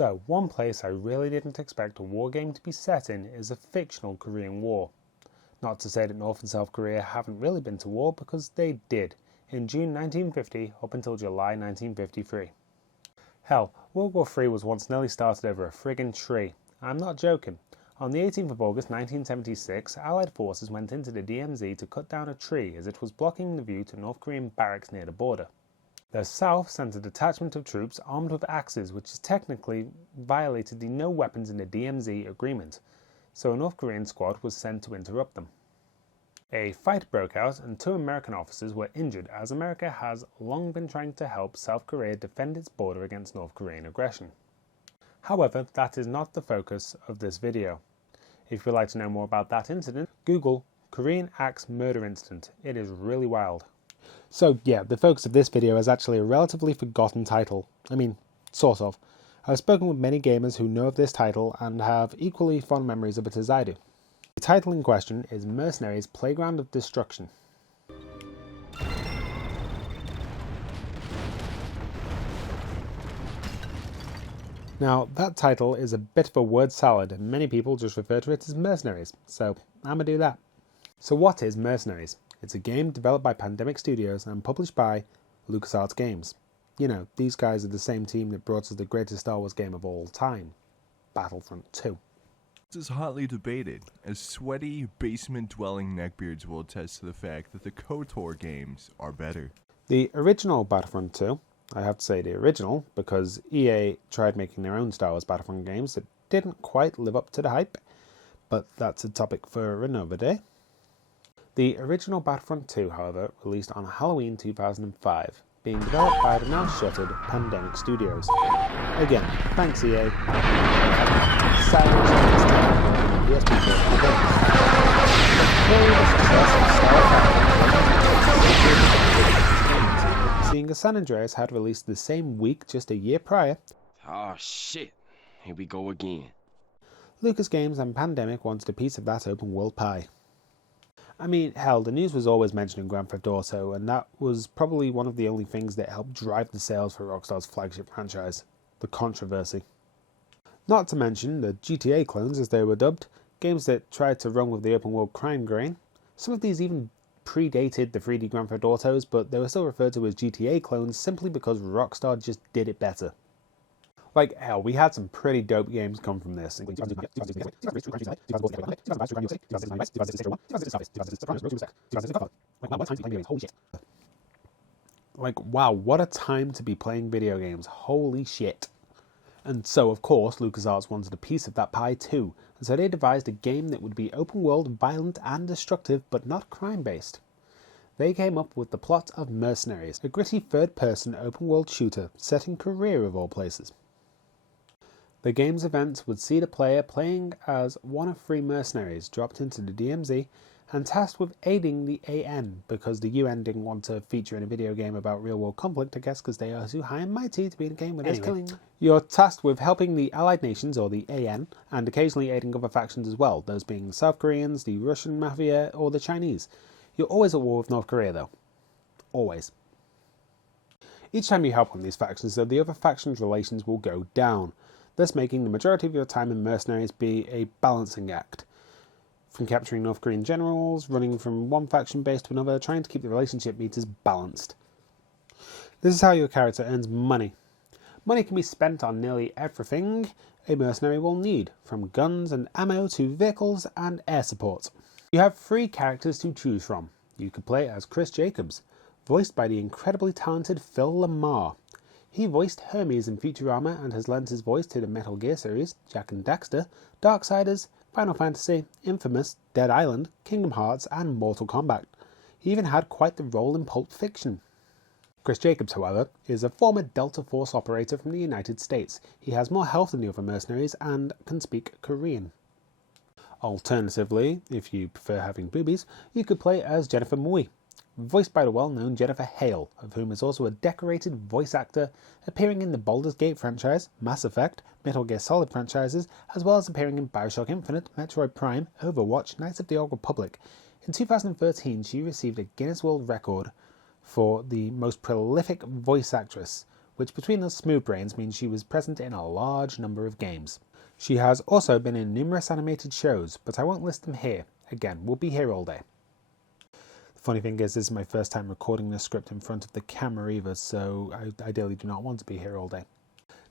So, one place I really didn't expect a war game to be set in is a fictional Korean War. Not to say that North and South Korea haven't really been to war, because they did, in June 1950 up until July 1953. Hell, World War III was once nearly started over a friggin' tree. I'm not joking. On the 18th of August 1976, Allied forces went into the DMZ to cut down a tree as it was blocking the view to North Korean barracks near the border. The South sent a detachment of troops armed with axes, which technically violated the no weapons in the DMZ agreement, so a North Korean squad was sent to interrupt them. A fight broke out and 2 American officers were injured, as America has long been trying to help South Korea defend its border against North Korean aggression. However, that is not the focus of this video. If you'd like to know more about that incident, Google Korean Axe Murder Incident. It is really wild. So yeah, the focus of this video is actually a relatively forgotten title. I mean, sort of. I've spoken with many gamers who know of this title and have equally fond memories of it as I do. The title in question is Mercenaries Playground of Destruction. Now, that title is a bit of a word salad and many people just refer to it as Mercenaries, so I'm gonna do that. So what is Mercenaries? It's a game developed by Pandemic Studios and published by LucasArts Games. You know, these guys are the same team that brought us the greatest Star Wars game of all time, Battlefront 2. This is hotly debated, as sweaty, basement-dwelling neckbeards will attest to the fact that the KOTOR games are better. The original Battlefront 2, I have to say the original, because EA tried making their own Star Wars Battlefront games that didn't quite live up to the hype, but that's a topic for another day. The original Battlefront 2, however, released on Halloween 2005, being developed by the now shuttered Pandemic Studios. Again, thanks EA. Seeing as San Andreas had released the same week just a year prior. Oh shit, here we go again. Lucas Games and Pandemic wanted a piece of that open world pie. I mean, hell, the news was always mentioning Grand Theft Auto, and that was probably one of the only things that helped drive the sales for Rockstar's flagship franchise, the controversy. Not to mention the GTA clones, as they were dubbed, games that tried to run with the open world crime grain. Some of these even predated the 3D Grand Theft Autos, but they were still referred to as GTA clones simply because Rockstar just did it better. Like, hell, we had some pretty dope games come from this. Like, wow, what a time to be playing video games. Holy shit. And so, of course, LucasArts wanted a piece of that pie too, and so they devised a game that would be open world, violent and destructive, but not crime-based. They came up with the plot of Mercenaries, a gritty third-person open-world shooter set in Korea of all places. The game's events would see the player playing as one of 3 mercenaries dropped into the DMZ and tasked with aiding the AN, because the UN didn't want to feature in a video game about real-world conflict, I guess because they are too high and mighty to be in a game where there's killing. You're tasked with helping the Allied nations, or the AN, and occasionally aiding other factions as well, those being the South Koreans, the Russian Mafia, or the Chinese. You're always at war with North Korea though. Always. Each time you help one of these factions, though, the other faction's relations will go down, thus making the majority of your time in Mercenaries be a balancing act. From capturing North Korean generals, running from one faction base to another, trying to keep the relationship meters balanced. This is how your character earns money. Money can be spent on nearly everything a mercenary will need, from guns and ammo to vehicles and air support. You have 3 characters to choose from. You could play as Chris Jacobs, voiced by the incredibly talented Phil Lamar. He voiced Hermes in Futurama and has lent his voice to the Metal Gear series, Jak and Daxter, Darksiders, Final Fantasy, Infamous, Dead Island, Kingdom Hearts and Mortal Kombat. He even had quite the role in Pulp Fiction. Chris Jacobs, however, is a former Delta Force operator from the United States. He has more health than the other mercenaries and can speak Korean. Alternatively, if you prefer having boobies, you could play as Jennifer Mui, voiced by the well-known Jennifer Hale, of whom is also a decorated voice actor, appearing in the Baldur's Gate franchise, Mass Effect, Metal Gear Solid franchises, as well as appearing in Bioshock Infinite, Metroid Prime, Overwatch, Knights of the Old Republic. In 2013, she received a Guinness World Record for the most prolific voice actress, which between us smooth brains means she was present in a large number of games. She has also been in numerous animated shows, but I won't list them here. Again, we'll be here all day. The funny thing is, this is my first time recording this script in front of the camera either, so I ideally do not want to be here all day.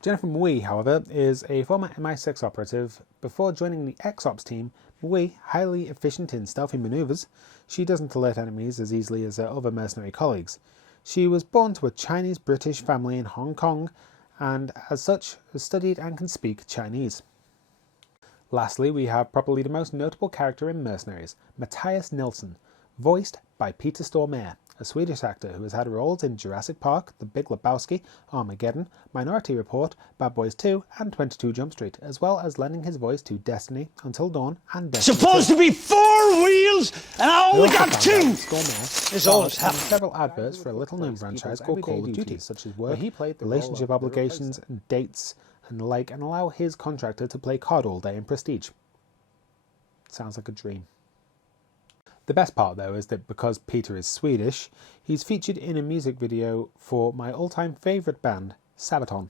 Jennifer Mui, however, is a former MI6 operative. Before joining the X-Ops team, Mui, highly efficient in stealthy maneuvers, she doesn't alert enemies as easily as her other mercenary colleagues. She was born to a Chinese-British family in Hong Kong, and as such has studied and can speak Chinese. Lastly, we have probably the most notable character in Mercenaries, Mattias Nilsson, voiced by Peter Stormare, a Swedish actor who has had roles in Jurassic Park, The Big Lebowski, Armageddon, Minority Report, Bad Boys 2 and 22 Jump Street, as well as lending his voice to Destiny, Until Dawn and Destiny Supposed 2. to be 4 wheels and I only got 2! Stormare This always starred in happens. several adverts for a little-known franchise called Call of Duty, such as work, he played relationship obligations, dates, and the like, and allow his contractor to play COD all day in Prestige. Sounds like a dream. The best part, though, is that because Peter is Swedish, he's featured in a music video for my all-time favourite band, Sabaton.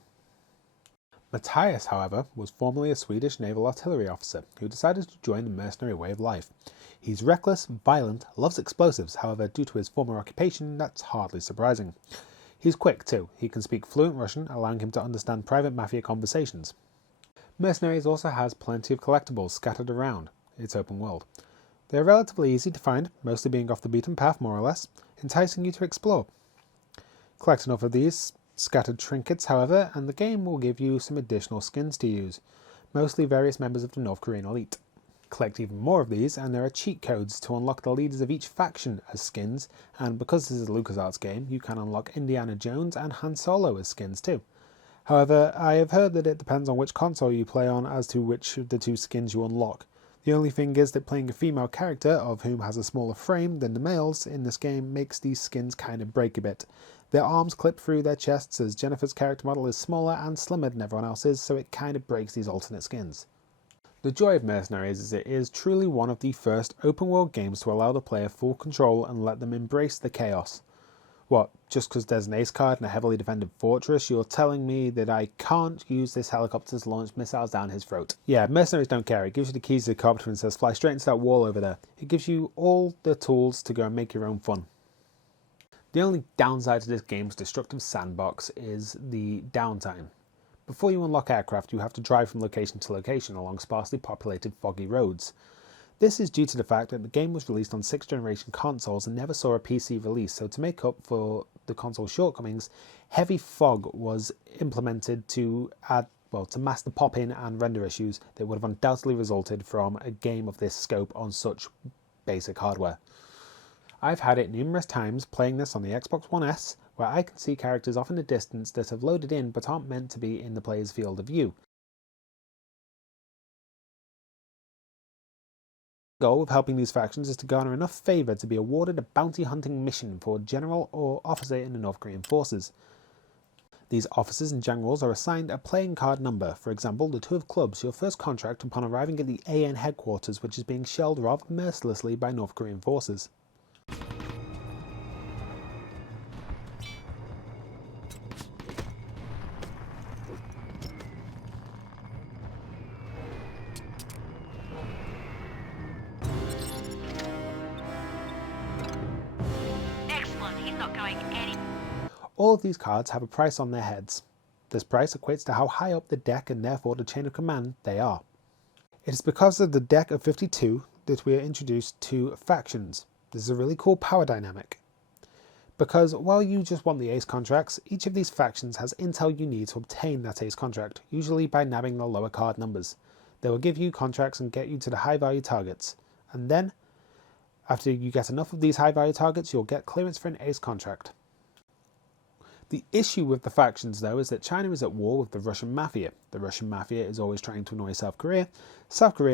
Mattias, however, was formerly a Swedish naval artillery officer who decided to join the mercenary way of life. He's reckless, violent, loves explosives, however, due to his former occupation, that's hardly surprising. He's quick, too. He can speak fluent Russian, allowing him to understand private mafia conversations. Mercenaries also has plenty of collectibles scattered around its open world. They are relatively easy to find, mostly being off the beaten path more or less, enticing you to explore. Collect enough of these scattered trinkets, however, and the game will give you some additional skins to use, mostly various members of the North Korean elite. Collect even more of these, and there are cheat codes to unlock the leaders of each faction as skins, and because this is a LucasArts game, you can unlock Indiana Jones and Han Solo as skins too. However, I have heard that it depends on which console you play on as to which of the two skins you unlock. The only thing is that playing a female character, of whom has a smaller frame than the males in this game, makes these skins kind of break a bit. Their arms clip through their chests, as Jennifer's character model is smaller and slimmer than everyone else's, so it kind of breaks these alternate skins. The joy of Mercenaries is it is truly one of the first open world games to allow the player full control and let them embrace the chaos. What, just because there's an ace card in a heavily defended fortress, you're telling me that I can't use this helicopter to launch missiles down his throat? Yeah, Mercenaries don't care. It gives you the keys to the copter and says fly straight into that wall over there. It gives you all the tools to go and make your own fun. The only downside to this game's destructive sandbox is the downtime. Before you unlock aircraft, you have to drive from location to location along sparsely populated foggy roads. This is due to the fact that the game was released on 6th generation consoles and never saw a PC release, so to make up for the console's shortcomings, heavy fog was implemented to mask the pop-in and render issues that would have undoubtedly resulted from a game of this scope on such basic hardware. I've had it numerous times playing this on the Xbox One S, where I can see characters off in the distance that have loaded in but aren't meant to be in the player's field of view. The goal of helping these factions is to garner enough favour to be awarded a bounty hunting mission for a general or officer in the North Korean forces. These officers and generals are assigned a playing card number, for example the 2 of clubs, your first contract upon arriving at the AN headquarters, which is being shelled rather mercilessly by North Korean forces. All of these cards have a price on their heads. This price equates to how high up the deck and therefore the chain of command they are. It is because of the deck of 52 that we are introduced to factions. This is a really cool power dynamic. Because while you just want the ace contracts, each of these factions has intel you need to obtain that ace contract, usually by nabbing the lower card numbers. They will give you contracts and get you to the high value targets, and then, after you get enough of these high value targets, you'll get clearance for an ace contract. The issue with the factions, though, is that China is at war with the Russian mafia. The Russian mafia is always trying to annoy South Korea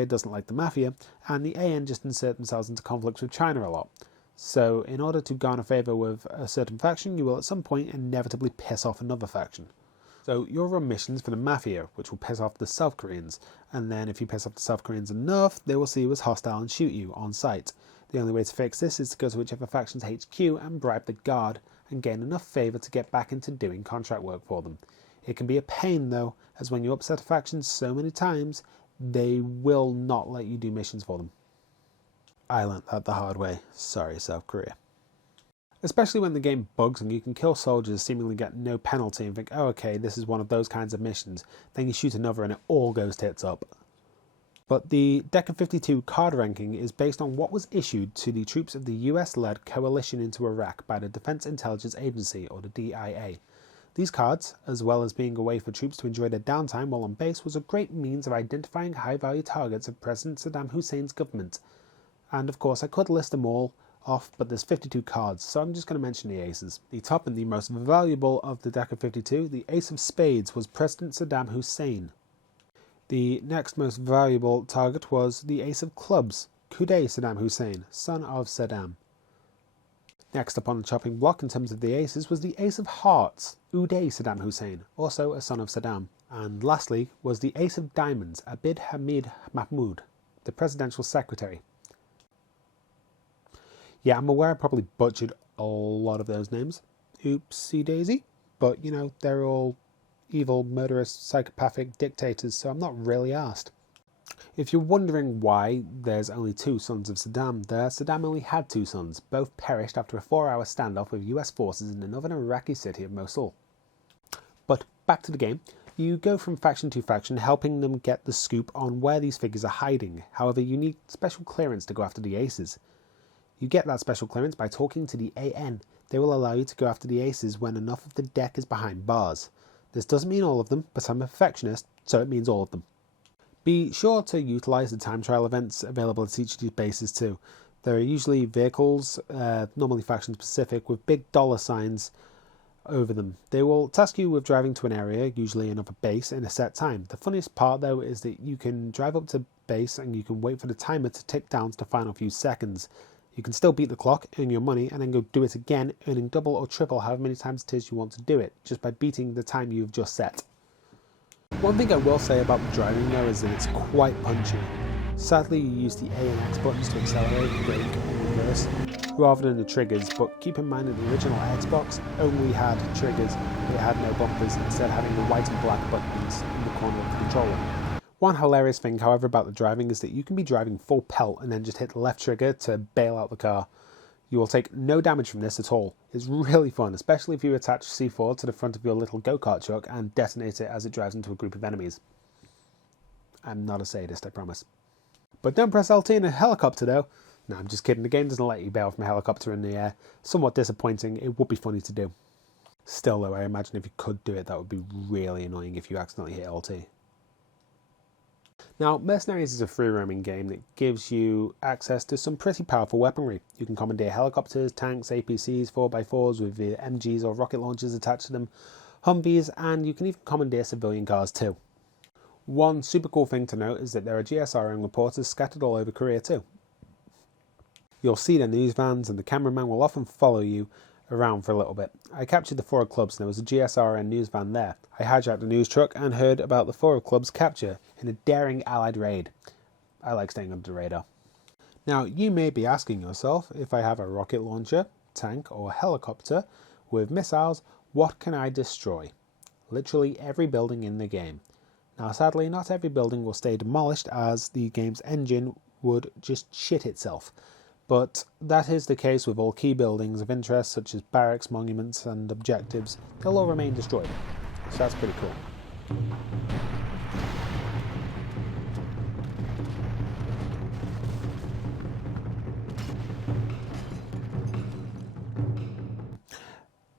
doesn't like the mafia, and the AN just insert themselves into conflicts with China a lot. So in order to garner favour with a certain faction, you will at some point inevitably piss off another faction. So you'll run missions for the mafia, which will piss off the South Koreans, and then if you piss off the South Koreans enough, they will see you as hostile and shoot you on sight. The only way to fix this is to go to whichever faction's HQ and bribe the guard, and gain enough favour to get back into doing contract work for them. It can be a pain though, as when you upset a faction so many times, they will not let you do missions for them. I learnt that the hard way. Sorry, South Korea. Especially when the game bugs and you can kill soldiers, seemingly get no penalty, and think, oh okay, this is one of those kinds of missions. Then you shoot another and it all goes tits up. But the Deca 52 card ranking is based on what was issued to the troops of the US-led coalition into Iraq by the Defense Intelligence Agency, or the DIA. These cards, as well as being a way for troops to enjoy their downtime while on base, was a great means of identifying high-value targets of President Saddam Hussein's government. And of course I could list them all off, but there's 52 cards, so I'm just going to mention the aces. The top and the most valuable of the Deca 52, the Ace of Spades, was President Saddam Hussein. The next most valuable target was the Ace of Clubs, Qudai Saddam Hussein, son of Saddam. Next up on the chopping block in terms of the aces was the Ace of Hearts, Uday Saddam Hussein, also a son of Saddam. And lastly was the Ace of Diamonds, Abid Hamid Mahmoud, the presidential secretary. Yeah, I'm aware I probably butchered a lot of those names. Oopsie daisy. But, you know, they're all evil, murderous, psychopathic dictators, so I'm not really arsed. If you're wondering why there's only 2 sons of Saddam there, Saddam only had 2 sons. Both perished after a 4-hour standoff with US forces in the northern Iraqi city of Mosul. But back to the game. You go from faction to faction, helping them get the scoop on where these figures are hiding. However, you need special clearance to go after the aces. You get that special clearance by talking to the AN. They will allow you to go after the aces when enough of the deck is behind bars. This doesn't mean all of them, but I'm a perfectionist, so it means all of them. Be sure to utilise the time trial events available at each of these bases too. There are usually vehicles, normally faction specific, with big dollar signs over them. They will task you with driving to an area, usually another base, in a set time. The funniest part though is that you can drive up to base and you can wait for the timer to tick down to the final few seconds. You can still beat the clock, earn your money, and then go do it again, earning double or triple however many times it is you want to do it, just by beating the time you've just set. One thing I will say about the driving though is that it's quite punchy. Sadly you use the A and X buttons to accelerate, brake, and reverse, rather than the triggers, but keep in mind that the original Xbox only had triggers, it had no bumpers, instead having the white and black buttons in the corner of the controller. One hilarious thing, however, about the driving is that you can be driving full pelt and then just hit the left trigger to bail out the car. You will take no damage from this at all. It's really fun, especially if you attach C4 to the front of your little go-kart truck and detonate it as it drives into a group of enemies. I'm not a sadist, I promise. But don't press LT in a helicopter though. No, I'm just kidding, the game doesn't let you bail from a helicopter in the air. Somewhat disappointing, it would be funny to do. Still though, I imagine if you could do it, that would be really annoying if you accidentally hit LT. Now, Mercenaries is a free-roaming game that gives you access to some pretty powerful weaponry. You can commandeer helicopters, tanks, APCs, 4x4s with the MGs or rocket launchers attached to them, Humvees, and you can even commandeer civilian cars too. One super cool thing to note is that there are GSRN reporters scattered all over Korea too. You'll see their news vans and the cameraman will often follow you around for a little bit. I captured the 4 of Clubs and there was a GSRN news van there. I hijacked the news truck and heard about the 4 of Clubs capture in a daring allied raid. I like staying under the radar. Now you may be asking yourself, if I have a rocket launcher, tank or helicopter with missiles, what can I destroy? Literally every building in the game. Now sadly not every building will stay demolished as the game's engine would just shit itself. But that is the case with all key buildings of interest such as barracks, monuments and objectives. They'll all remain destroyed. So that's pretty cool.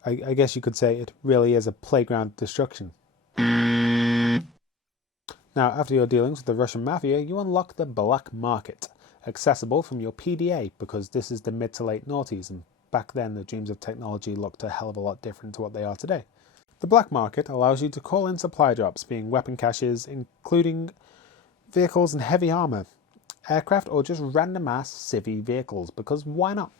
I guess you could say it really is a playground of destruction. Now, after your dealings with the Russian mafia, you unlock the Black Market, accessible from your PDA, because this is the mid to late noughties, and back then the dreams of technology looked a hell of a lot different to what they are today. The Black Market allows you to call in supply drops, being weapon caches, including vehicles and heavy armour, aircraft, or just random ass civvy vehicles, because why not?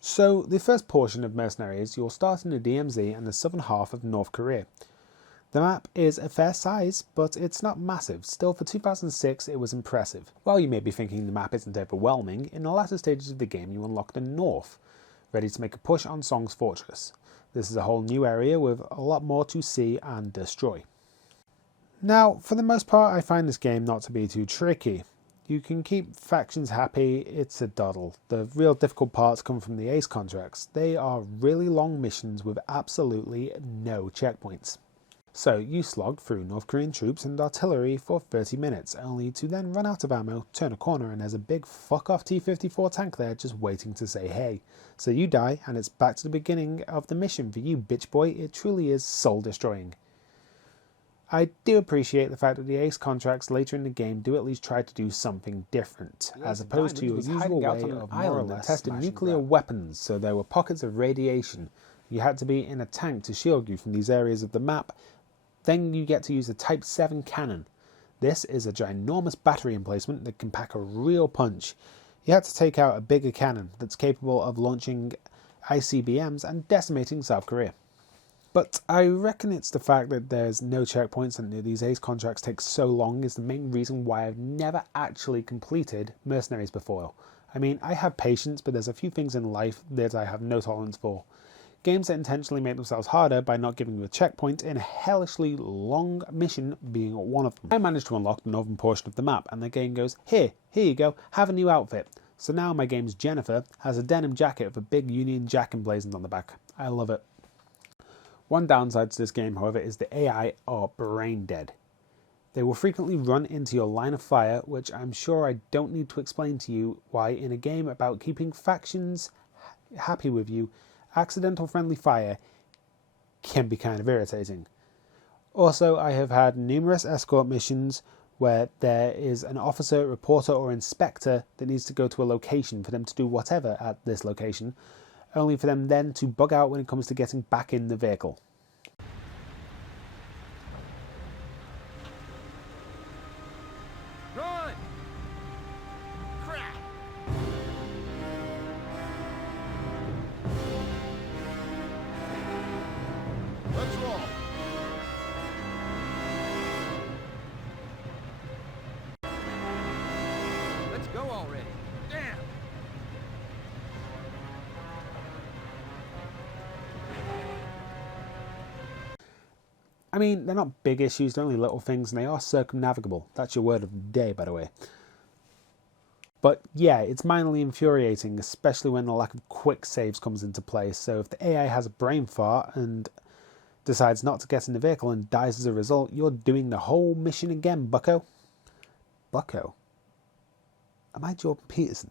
So, the first portion of Mercenaries, you'll start in the DMZ and the southern half of North Korea. The map is a fair size, but it's not massive. Still, for 2006, it was impressive. While you may be thinking the map isn't overwhelming, in the latter stages of the game you unlock the North, ready to make a push on Song's fortress. This is a whole new area with a lot more to see and destroy. Now, for the most part, I find this game not to be too tricky. You can keep factions happy, it's a doddle. The real difficult parts come from the ace contracts. They are really long missions with absolutely no checkpoints. So you slog through North Korean troops and artillery for 30 minutes, only to then run out of ammo, turn a corner and there's a big fuck-off T-54 tank there just waiting to say hey. So you die and it's back to the beginning of the mission for you, bitch boy. It truly is soul-destroying. I do appreciate the fact that the ace contracts later in the game do at least try to do something different, as opposed to your usual way of more or less testing nuclear weapons, so there were pockets of radiation. You had to be in a tank to shield you from these areas of the map. Then you get to use a Type 7 cannon. This is a ginormous battery emplacement that can pack a real punch. You had to take out a bigger cannon that's capable of launching ICBMs and decimating South Korea. But I reckon it's the fact that there's no checkpoints and these ace contracts take so long is the main reason why I've never actually completed Mercenaries before. I mean, I have patience, but there's a few things in life that I have no tolerance for. Games that intentionally make themselves harder by not giving you a checkpoint in a hellishly long mission being one of them. I managed to unlock the northern portion of the map and the game goes, here you go, have a new outfit. So now my game's Jennifer has a denim jacket with a big Union Jack emblazoned on the back. I love it. One downside to this game, however, is the AI are brain dead. They will frequently run into your line of fire, which I'm sure I don't need to explain to you why in a game about keeping factions happy with you, accidental friendly fire can be kind of irritating. Also, I have had numerous escort missions where there is an officer, reporter or inspector that needs to go to a location for them to do whatever at this location, only for them then to bug out when it comes to getting back in the vehicle. Run! Crap! Let's roll. Let's go already. Damn! I mean, they're not big issues, they're only little things, and they are circumnavigable. That's your word of the day, by the way. But yeah, it's minorly infuriating, especially when the lack of quick saves comes into play. So if the AI has a brain fart and decides not to get in the vehicle and dies as a result, you're doing the whole mission again, bucko. Bucko? Am I Jordan Peterson?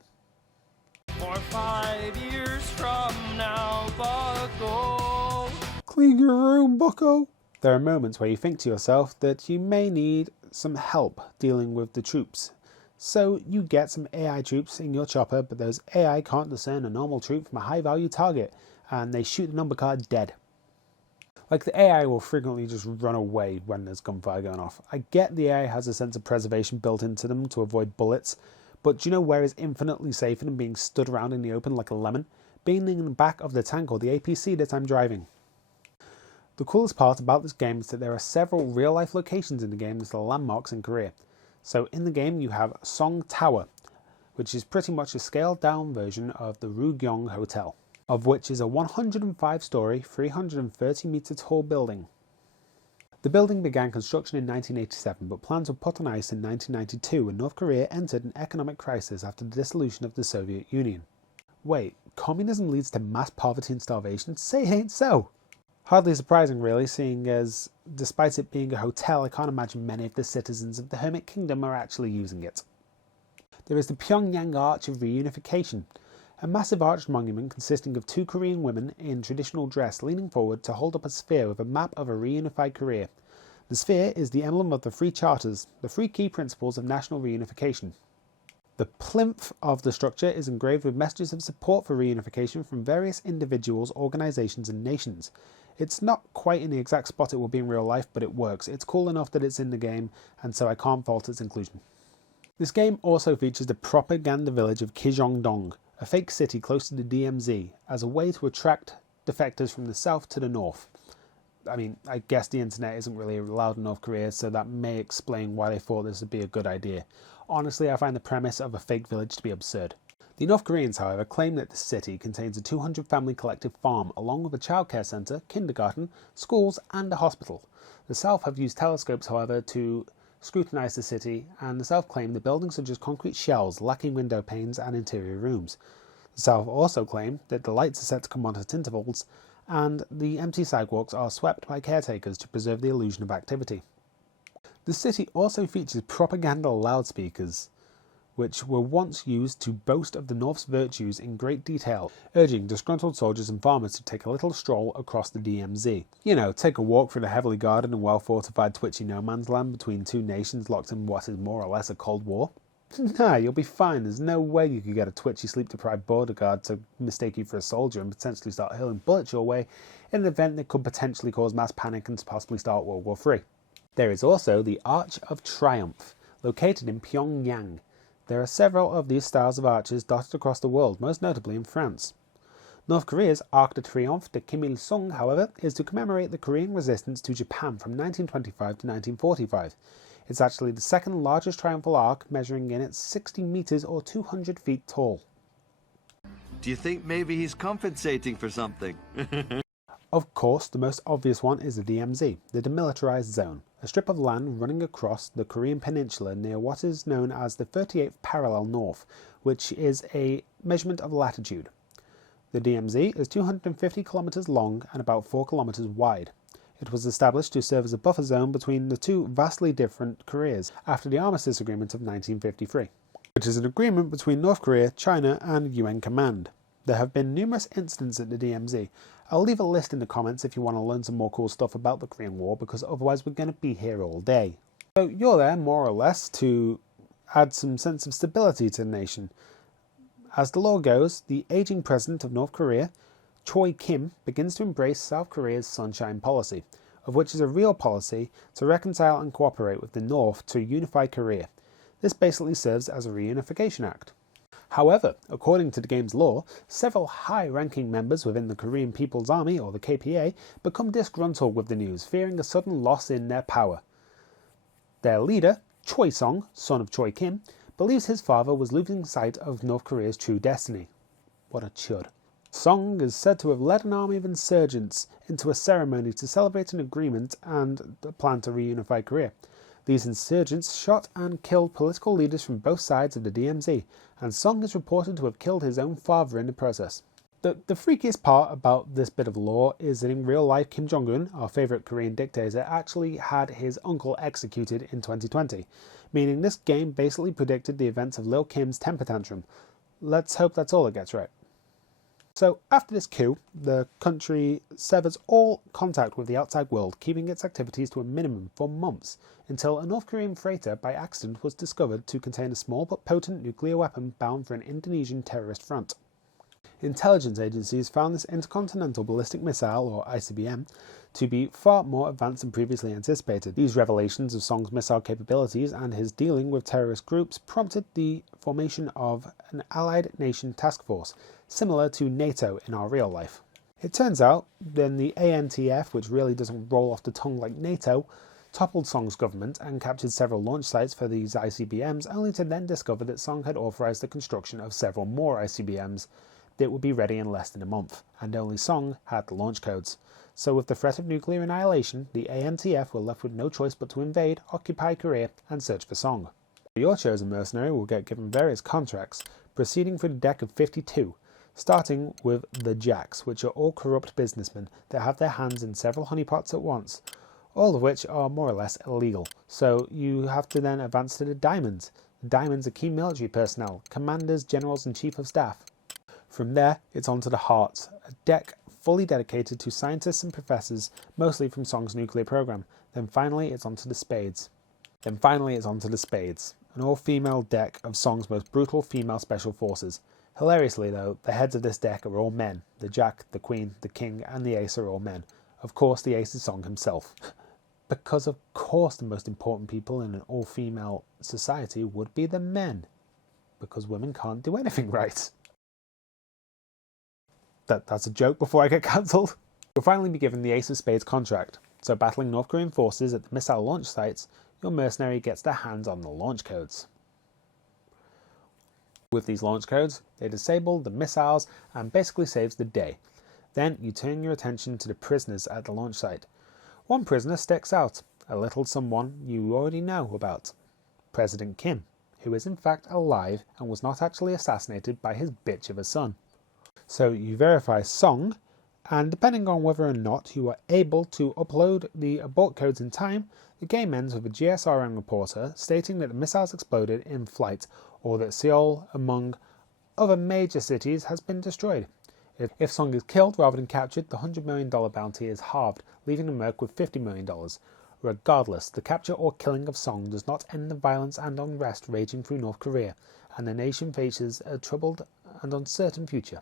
For 5 years from now, bucko. Clean your room, bucko. There are moments where you think to yourself that you may need some help dealing with the troops. So you get some AI troops in your chopper, but those AI can't discern a normal troop from a high value target, and they shoot the number card dead. Like, the AI will frequently just run away when there's gunfire going off. I get the AI has a sense of preservation built into them to avoid bullets, but do you know where is infinitely safer than being stood around in the open like a lemon? Being in the back of the tank or the APC that I'm driving. The coolest part about this game is that there are several real-life locations in the game that are landmarks in Korea. So in the game you have Song Tower, which is pretty much a scaled-down version of the Ryugyong Hotel, of which is a 105-story, 330-meter tall building. The building began construction in 1987, but plans were put on ice in 1992 when North Korea entered an economic crisis after the dissolution of the Soviet Union. Wait, communism leads to mass poverty and starvation? Say it ain't so! Hardly surprising really, seeing as, despite it being a hotel, I can't imagine many of the citizens of the Hermit Kingdom are actually using it. There is the Pyongyang Arch of Reunification, a massive arched monument consisting of 2 Korean women in traditional dress leaning forward to hold up a sphere with a map of a reunified Korea. The sphere is the emblem of the 3 charters, the 3 key principles of national reunification. The plinth of the structure is engraved with messages of support for reunification from various individuals, organisations and nations. It's not quite in the exact spot it will be in real life, but it works. It's cool enough that it's in the game, and so I can't fault its inclusion. This game also features the propaganda village of Kijongdong, a fake city close to the DMZ, as a way to attract defectors from the south to the north. I mean, I guess the internet isn't really allowed in North Korea, so that may explain why they thought this would be a good idea. Honestly, I find the premise of a fake village to be absurd. The North Koreans, however, claim that the city contains a 200-family collective farm along with a childcare centre, kindergarten, schools and a hospital. The South have used telescopes, however, to scrutinise the city, and the South claim the buildings are just concrete shells lacking window panes and interior rooms. The South also claim that the lights are set to come on at intervals, and the empty sidewalks are swept by caretakers to preserve the illusion of activity. The city also features propaganda loudspeakers, which were once used to boast of the North's virtues in great detail, urging disgruntled soldiers and farmers to take a little stroll across the DMZ. You know, take a walk through the heavily guarded and well-fortified twitchy no-man's land between two nations locked in what is more or less a Cold War. Nah, you'll be fine. There's no way you could get a twitchy, sleep-deprived border guard to mistake you for a soldier and potentially start hurling bullets your way in an event that could potentially cause mass panic and possibly start World War III. There is also the Arch of Triumph, located in Pyongyang. There are several of these styles of arches dotted across the world, most notably in France. North Korea's Arc de Triomphe de Kim Il-sung, however, is to commemorate the Korean resistance to Japan from 1925 to 1945. It's actually the second largest triumphal arc, measuring in at 60 metres or 200 feet tall. Do you think maybe he's compensating for something? Of course, the most obvious one is the DMZ, the Demilitarized Zone, a strip of land running across the Korean peninsula near what is known as the 38th parallel north, which is a measurement of latitude. The DMZ is 250 kilometres long and about 4 kilometres wide. It was established to serve as a buffer zone between the two vastly different Koreas after the Armistice Agreement of 1953, which is an agreement between North Korea, China and UN Command. There have been numerous incidents at the DMZ. I'll leave a list in the comments if you want to learn some more cool stuff about the Korean War, because otherwise we're going to be here all day. So you're there more or less to add some sense of stability to the nation. As the law goes, the aging president of North Korea, Choi Kim, begins to embrace South Korea's Sunshine Policy, of which is a real policy to reconcile and cooperate with the North to unify Korea. This basically serves as a Reunification Act. However, according to the game's lore, several high-ranking members within the Korean People's Army, or the KPA, become disgruntled with the news, fearing a sudden loss in their power. Their leader, Choi Song, son of Choi Kim, believes his father was losing sight of North Korea's true destiny. What a chud. Song is said to have led an army of insurgents into a ceremony to celebrate an agreement and the plan to reunify Korea. These insurgents shot and killed political leaders from both sides of the DMZ, and Song is reported to have killed his own father in the process. The freakiest part about this bit of lore is that in real life, Kim Jong-un, our favourite Korean dictator, actually had his uncle executed in 2020, meaning this game basically predicted the events of Lil Kim's temper tantrum. Let's hope that's all it gets right. So after this coup, the country severs all contact with the outside world, keeping its activities to a minimum for months, until a North Korean freighter by accident was discovered to contain a small but potent nuclear weapon bound for an Indonesian terrorist front. Intelligence agencies found this intercontinental ballistic missile, or ICBM, to be far more advanced than previously anticipated. These revelations of Song's missile capabilities and his dealing with terrorist groups prompted the formation of an allied nation task force, similar to NATO in our real life. It turns out then the ANTF, which really doesn't roll off the tongue like NATO, toppled Song's government and captured several launch sites for these ICBMs, only to then discover that Song had authorized the construction of several more ICBMs that would be ready in less than a month, and only Song had the launch codes. So with the threat of nuclear annihilation, the ANTF were left with no choice but to invade, occupy Korea, and search for Song. Your chosen mercenary will get given various contracts, proceeding through the deck of 52, starting with the Jacks, which are all corrupt businessmen that have their hands in several honeypots at once, all of which are more or less illegal. So you have to then advance to the Diamonds. The Diamonds are key military personnel, commanders, generals, and chief of staff. From there, it's on to the Hearts, a deck fully dedicated to scientists and professors, mostly from Song's nuclear program. Then finally, it's on to the Spades. An all-female deck of Song's most brutal female special forces. Hilariously though, the heads of this deck are all men. The Jack, the Queen, the King, and the Ace are all men. Of course, the Ace is Song himself. Because of course the most important people in an all-female society would be the men. Because women can't do anything right. That's a joke before I get cancelled. You'll finally be given the Ace of Spades contract. So battling North Korean forces at the missile launch sites, your mercenary gets their hands on the launch codes. With these launch codes, they disable the missiles and basically saves the day. Then you turn your attention to the prisoners at the launch site. One prisoner sticks out, a little someone you already know about. President Kim, who is in fact alive and was not actually assassinated by his bitch of a son. So you verify Song, and depending on whether or not you are able to upload the abort codes in time, the game ends with a GSRN reporter stating that the missiles exploded in flight, or that Seoul, among other major cities, has been destroyed. If Song is killed rather than captured, the $100 million bounty is halved, leaving the Merc with $50 million. Regardless, the capture or killing of Song does not end the violence and unrest raging through North Korea, and the nation faces a troubled and uncertain future.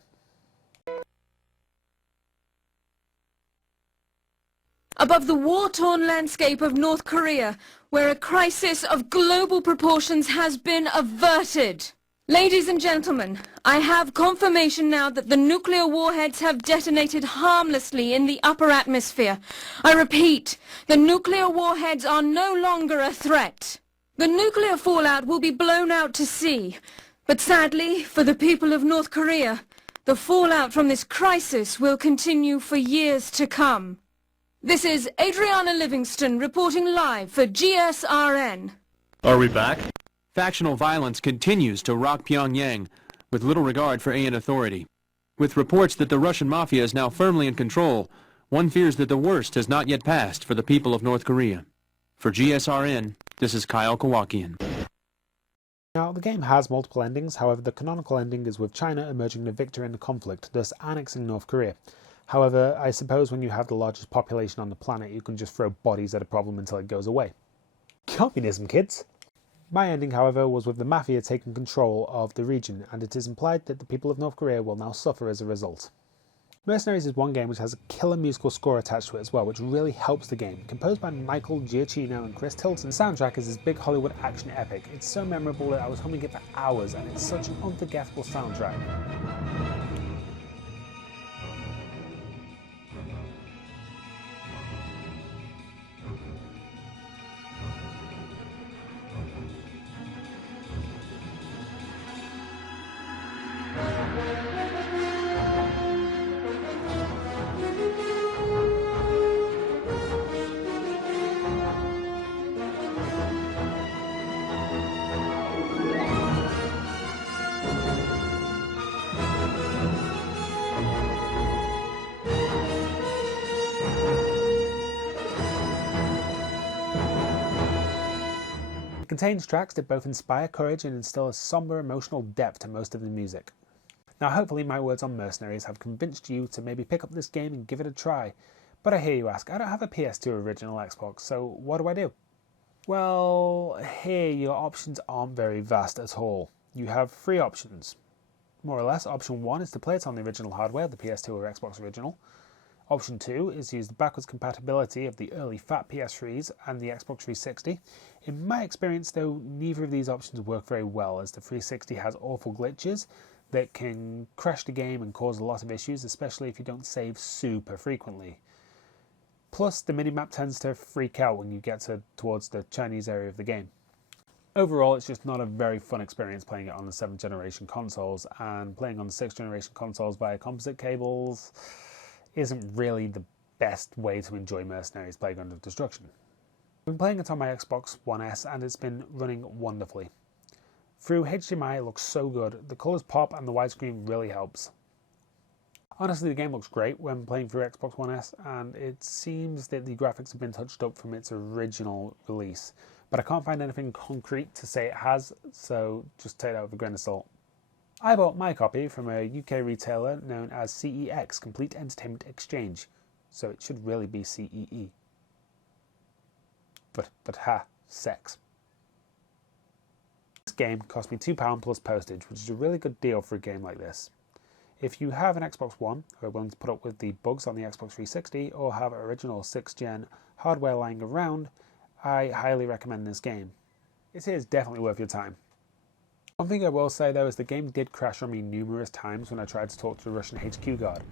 Above the war-torn landscape of North Korea, where a crisis of global proportions has been averted. Ladies and gentlemen, I have confirmation now that the nuclear warheads have detonated harmlessly in the upper atmosphere. I repeat, the nuclear warheads are no longer a threat. The nuclear fallout will be blown out to sea. But sadly, for the people of North Korea, the fallout from this crisis will continue for years to come. This is Adriana Livingston reporting live for GSRN. Are we back? Factional violence continues to rock Pyongyang, with little regard for AN authority. With reports that the Russian mafia is now firmly in control, one fears that the worst has not yet passed for the people of North Korea. For GSRN, this is Kyle Kowakian. Now, the game has multiple endings, however the canonical ending is with China emerging the victor in the conflict, thus annexing North Korea. However, I suppose when you have the largest population on the planet, you can just throw bodies at a problem until it goes away. Communism, kids! My ending, however, was with the Mafia taking control of the region, and it is implied that the people of North Korea will now suffer as a result. Mercenaries is one game which has a killer musical score attached to it as well, which really helps the game. Composed by Michael Giacchino and Chris Tilton, the soundtrack is this big Hollywood action epic. It's so memorable that I was humming it for hours, and it's such an unforgettable soundtrack. It contains tracks that both inspire courage and instill a somber emotional depth to most of the music. Now hopefully my words on Mercenaries have convinced you to maybe pick up this game and give it a try. But I hear you ask, I don't have a PS2 original Xbox, so what do? Well, here your options aren't very vast at all. You have 3 options. More or less, option 1 is to play it on the original hardware, the PS2 or Xbox original. Option 2 is to use the backwards compatibility of the early fat PS3s and the Xbox 360. In my experience though, neither of these options work very well, as the 360 has awful glitches that can crash the game and cause a lot of issues, especially if you don't save super frequently. Plus, the minimap tends to freak out when you get towards the Chinese area of the game. Overall, it's just not a very fun experience playing it on the 7th generation consoles, and playing on the 6th generation consoles via composite cables isn't really the best way to enjoy Mercenaries Playground of Destruction. I've been playing it on my Xbox One S and it's been running wonderfully. Through HDMI it looks so good, the colours pop and the widescreen really helps. Honestly, the game looks great when playing through Xbox One S, and it seems that the graphics have been touched up from its original release, but I can't find anything concrete to say it has, so just take that with a grain of salt. I bought my copy from a UK retailer known as CEX, Complete Entertainment Exchange, so it should really be CEE. But ha, sex. This game cost me £2 plus postage, which is a really good deal for a game like this. If you have an Xbox One, or are willing to put up with the bugs on the Xbox 360, or have original 6th gen hardware lying around, I highly recommend this game. It is definitely worth your time. One thing I will say though is the game did crash on me numerous times when I tried to talk to the Russian HQ guard.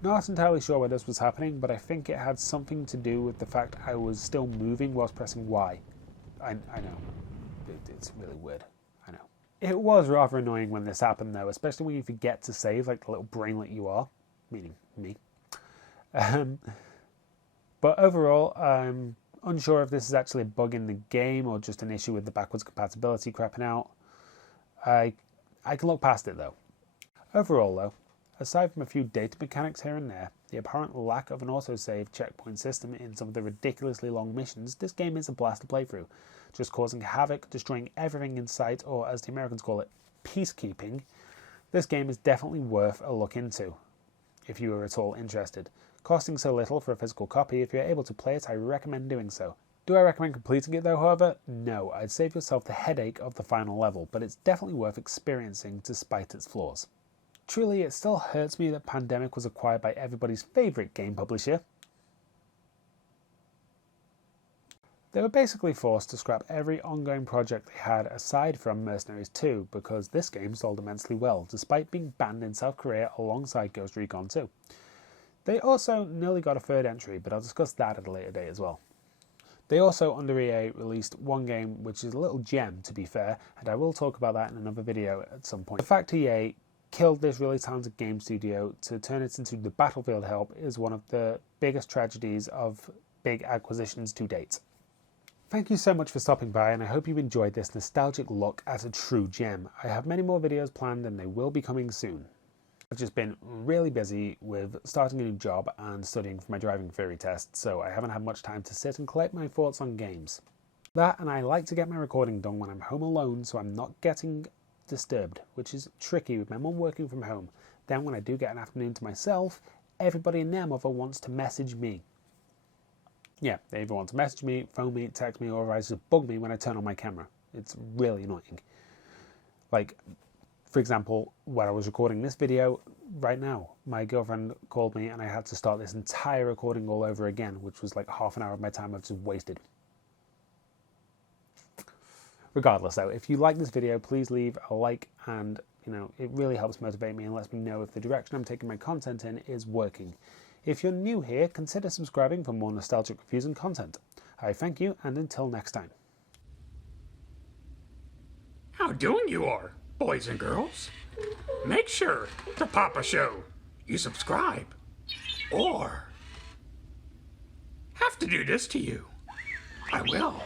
Not entirely sure why this was happening, but I think it had something to do with the fact I was still moving whilst pressing Y. I know. It's really weird. I know. It was rather annoying when this happened though, especially when you forget to save like the little brainlet you are, meaning me. But overall, I'm unsure if this is actually a bug in the game or just an issue with the backwards compatibility crapping out. I can look past it though. Overall though, aside from a few data mechanics here and there, the apparent lack of an autosave checkpoint system in some of the ridiculously long missions, this game is a blast to play through, just causing havoc, destroying everything in sight, or as the Americans call it, peacekeeping. This game is definitely worth a look into, if you are at all interested. Costing so little for a physical copy, if you're able to play it, I recommend doing so. Do I recommend completing it though, however? No, I'd save yourself the headache of the final level, but it's definitely worth experiencing despite its flaws. Truly, it still hurts me that Pandemic was acquired by everybody's favourite game publisher. They were basically forced to scrap every ongoing project they had aside from Mercenaries 2 because this game sold immensely well, despite being banned in South Korea alongside Ghost Recon 2. They also nearly got a third entry, but I'll discuss that at a later date as well. They also, under EA, released one game which is a little gem to be fair, and I will talk about that in another video at some point. The fact EA killed this really talented game studio to turn it into the Battlefield help is one of the biggest tragedies of big acquisitions to date. Thank you so much for stopping by, and I hope you enjoyed this nostalgic look at a true gem. I have many more videos planned and they will be coming soon. I've just been really busy with starting a new job and studying for my driving theory test, so I haven't had much time to sit and collect my thoughts on games. That, and I like to get my recording done when I'm home alone so I'm not getting disturbed, which is tricky with my mum working from home. Then when I do get an afternoon to myself, everybody and their mother wants to message me. Yeah, they either want to message me, phone me, text me, or otherwise just bug me when I turn on my camera. It's really annoying. Like, for example, when I was recording this video right now, my girlfriend called me and I had to start this entire recording all over again, which was like half an hour of my time I've just wasted. Regardless though, if you like this video, please leave a like and, it really helps motivate me and lets me know if the direction I'm taking my content in is working. If you're new here, consider subscribing for more nostalgic reviews and content. I thank you, and until next time. How doing you are, boys and girls? Make sure to PapaScho you subscribe, or have to do this to you. I will.